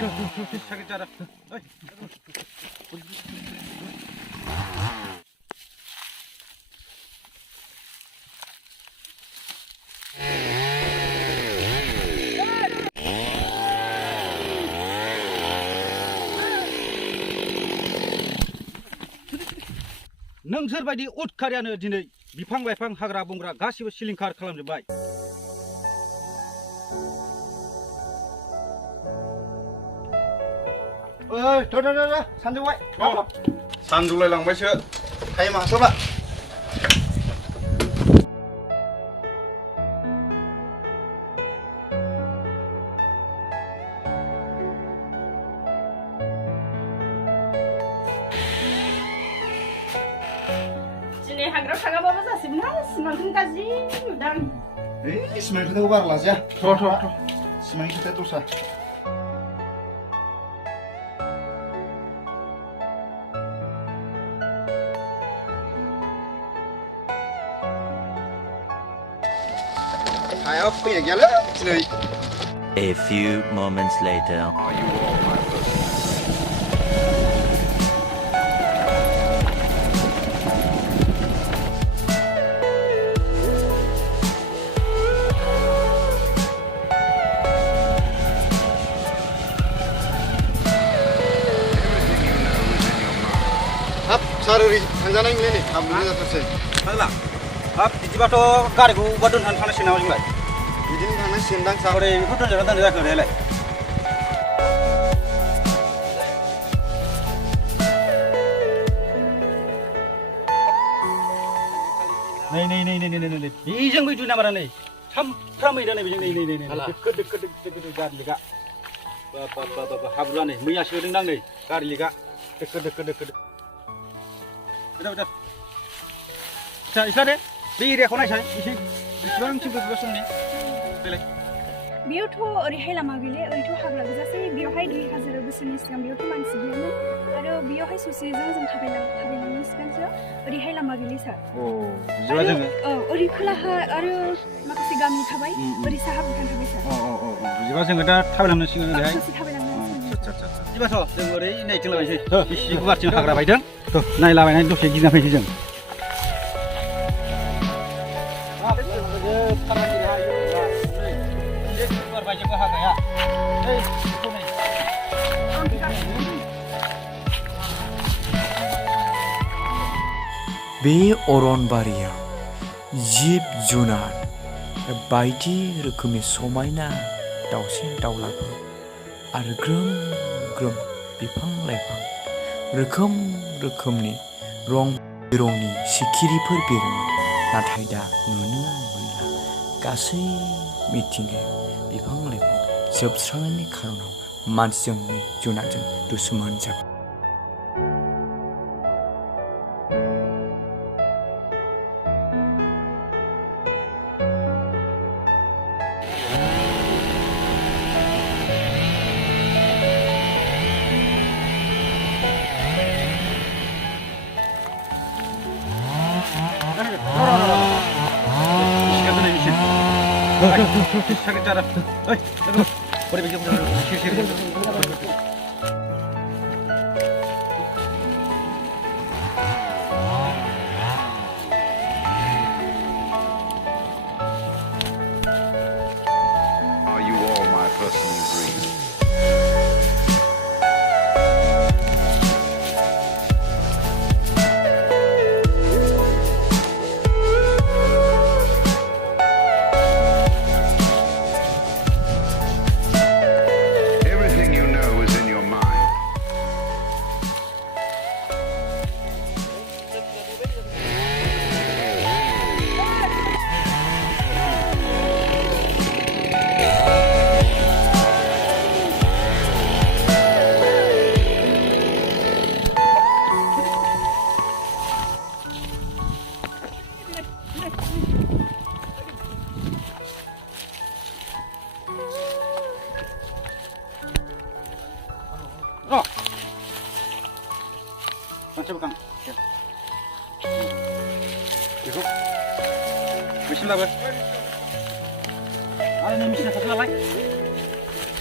sakit cara. नोंसोर बायदि उदखारियानो दिनै बिफां लाइफां हाग्रा बंग्रा गासिबो सिलिंखार खालामजोबबाय। ओइ थ' सानजौबाय। सानजौलाय लांबायसो टाइम हास'ला। दिनै हाग्रायाव थाङाबाबो जासिगोन ना सिमांखौनो गाज्रि नुदां। सिमांनि खोथाखौ बारा लाजाया। थ' सिमांनि खोथाया दस्रा। हायाव फैनाय गैयालै दिनै। A few moments later. हाब सार ओरै थांजानाय नंला नै हाब्रुजों जाथारसै। थांला हाब बिदिबाथ' गारिखौ बहा दोननानै थांनांसिगोन नामा जोंलाय? बिदिनो थांनांसिगोनदां सार। ओरै बेखौ दोनजागोन दोनजा जाखो ओरैलाय? नै बेजों बै दुनामारा नै सामफ्रामबो नै बेजों नै दोखो गारि लिगा बाब हाब्रुआ नै मैया सोदोंदां नै गारि लिगा दोखो इसा दे बे एरियाखौ नायसाय एसे बेसेबांसिम गोबाव समनि देलाय। बेयावथ' ओरैहाय लामा गैले ओरैथ' हाग्रा गोजासै बेयावहाय 2000 बोसोरनि सिगां बेयावथ' मानसि गैयामोन आरो बेयावहाय ससेजों जों थाबायलांनांसिगोनसो ओरैहाय लामा गैले सार। बिदिबा जोङो औ ओरै खोलाहा आरो माखासे गामि थाबाय ओरै साहा भुटान थाबाय सार। बिदिबा जोङो दा थाबायलांनांसिगोन ओरैहाय। ससे थाबायलांनांसिगोन। बिदिबाथ' जों ओरै नायथिं लाबायसै बेसे गुवारथिं हाग्रा बायदों थ' नायलाबायनानै दसे गिदिंना फैसै जों। बे अरनबारियाव जिब जुनार बायदि रोखोमनि समायना दाउसिन दाउलाफोर आरो ग्रोम ग्रोम बिफां लाइफां रोखोम रोखोमनि रं बिरंनि सिखिरिफोर बिरोमोन। नाथाय दा नुनो मोनला। गासै मिथिंगायाव बिफां लाइफां जोबस्रांनायनि खारनाव मानसिजों जुनारजों दुसुमान जाबाय। sakit cara. Boleh bikin Are you all my personal dreams? Everything you know is in your mind. coba Kang. Ya. Cukup. Bismillah, Bos. Ada nih mesinnya satu lagi.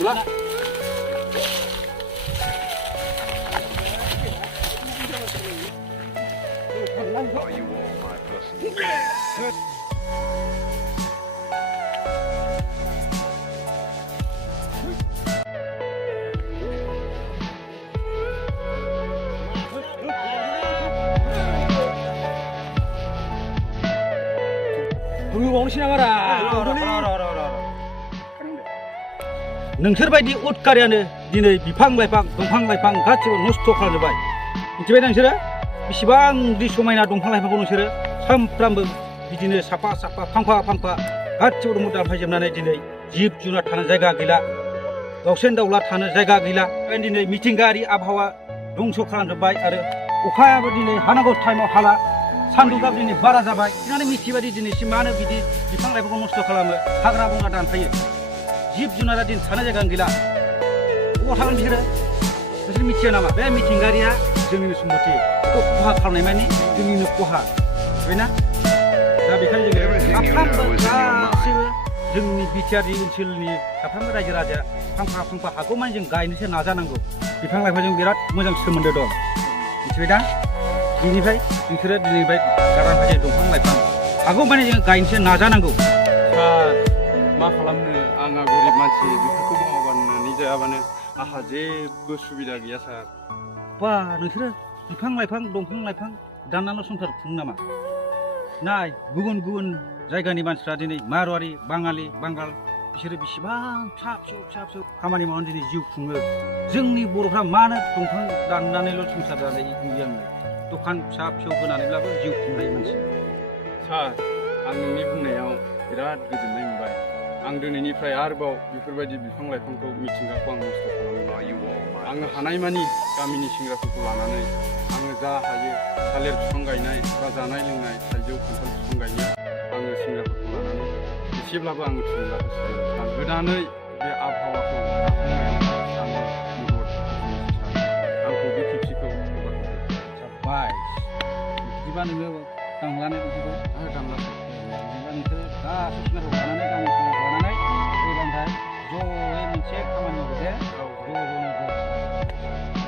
Dulu. Are you all my personal friends? नोंसोरबायदि उदकारियानो दिनै बिफां लाइफां दंफां लाइफां गासिबो नस्थ' खालामजोब्बाय मिथिबाय नोंसोरो बेसेबां दि समायना दंफां लाइफांखौ नोंसोरो सानफ्रामबो बिदिनो साफा साफा फांफा फांफा गासिबो दङ दानफायजोबनानै दिनै जिब जुनार थानो जायगा गैला दाउसेन दाउला थानो जायगा गैला दिनै मिथिंगायारि आबहावा दंस' खालामजोब्बाय आरो अखायाबो दिनै हानांगौ टाइमाव हाला सान्दुंआबो दिनै बारा जाबाय दिनै मिथिबायदि दिनैसिम मानो बिदि बिफां लाइफांखौ नस्थ' खालामो हाग्रा बंग्रा दानफायो जिब जुनारा दिन थानो जायगा गैला बबाव थागोन बिसोर मिथिया नामा बे मिथिंगारिया जोंनिनो सम्पति बेखौ खहा खालामनाय माने जोंनिनो खहा मिथिबायना दा बेखायनो जोङो साफ्रोमबो गासैबो जोंनि बिटिआरनि ओनसोलनि साफ्रोमबो रायजो राजाया फांफा फांफा हागौमानि जों गायनोसो नाजानांगौ बिफां लाइफांजों बिराद मोजां सोमोन्दो दं मिथिबायना बेनिफ्राय नोंसोरो दिनैनिफ्राय दानफायनाय दंफां लाइफां हागौमानि जों गायनोसो नाजानांगौ मा खालामनो आंहा गरिब मानसि बेफोरखौ मावाबानो जायाबानो आंहा जेबो सुबिदा गैया सार बा नोंसोरो बिफां लाइफां दंफां लाइफां दाननाल' संसार खुङो नामा नाय गुबुन गुबुन जायगानि मानसिफ्रा दिनै मारवारि बाङालि बांगाल बिसोरो बेसेबां फिसा फिसौ खामानि मावनानै दिनै जिउ खुङो जोंनि बर'फ्रा मानो दंफां दाननानैल' संसार जानाय नुयो आङो दखान फिसा फिसौ होनानैब्लाबो जिउ खुंनाय मानसि सार आं नोंनि बुंनायाव बिराद गोजोननाय मोनबाय आं दिनैनिफ्राय आरोबाव बेफोरबायदि बिफां लाइफांखौ मिथिंगाखौ आं नस्थ' खालामनो आङो हानायमानि गामिनि सेंग्राफोरखौ लानानै आङो जा हायो थालिर बिफां गायनाय बा जानाय लोंनाय थाइजौ खान्थाल बिफां गायनाय आङो सेंग्राफोरखौ लानानै एसेब्लाबो आङो थुलुंगा होसिगोन गोदानै बे आबहावाखौ आङो मदद आंखौ बे खेबसेखौ साबाय बिदिबा नोङो दांलानो बिदिखौ दांला बिदिबा नोंसोर गासै सेंग्राखौ लानानै गामिनि सेंग्राखौ लानानै फैबानो ज'यै मोनसे खामानि मावो दे ज' ज'नो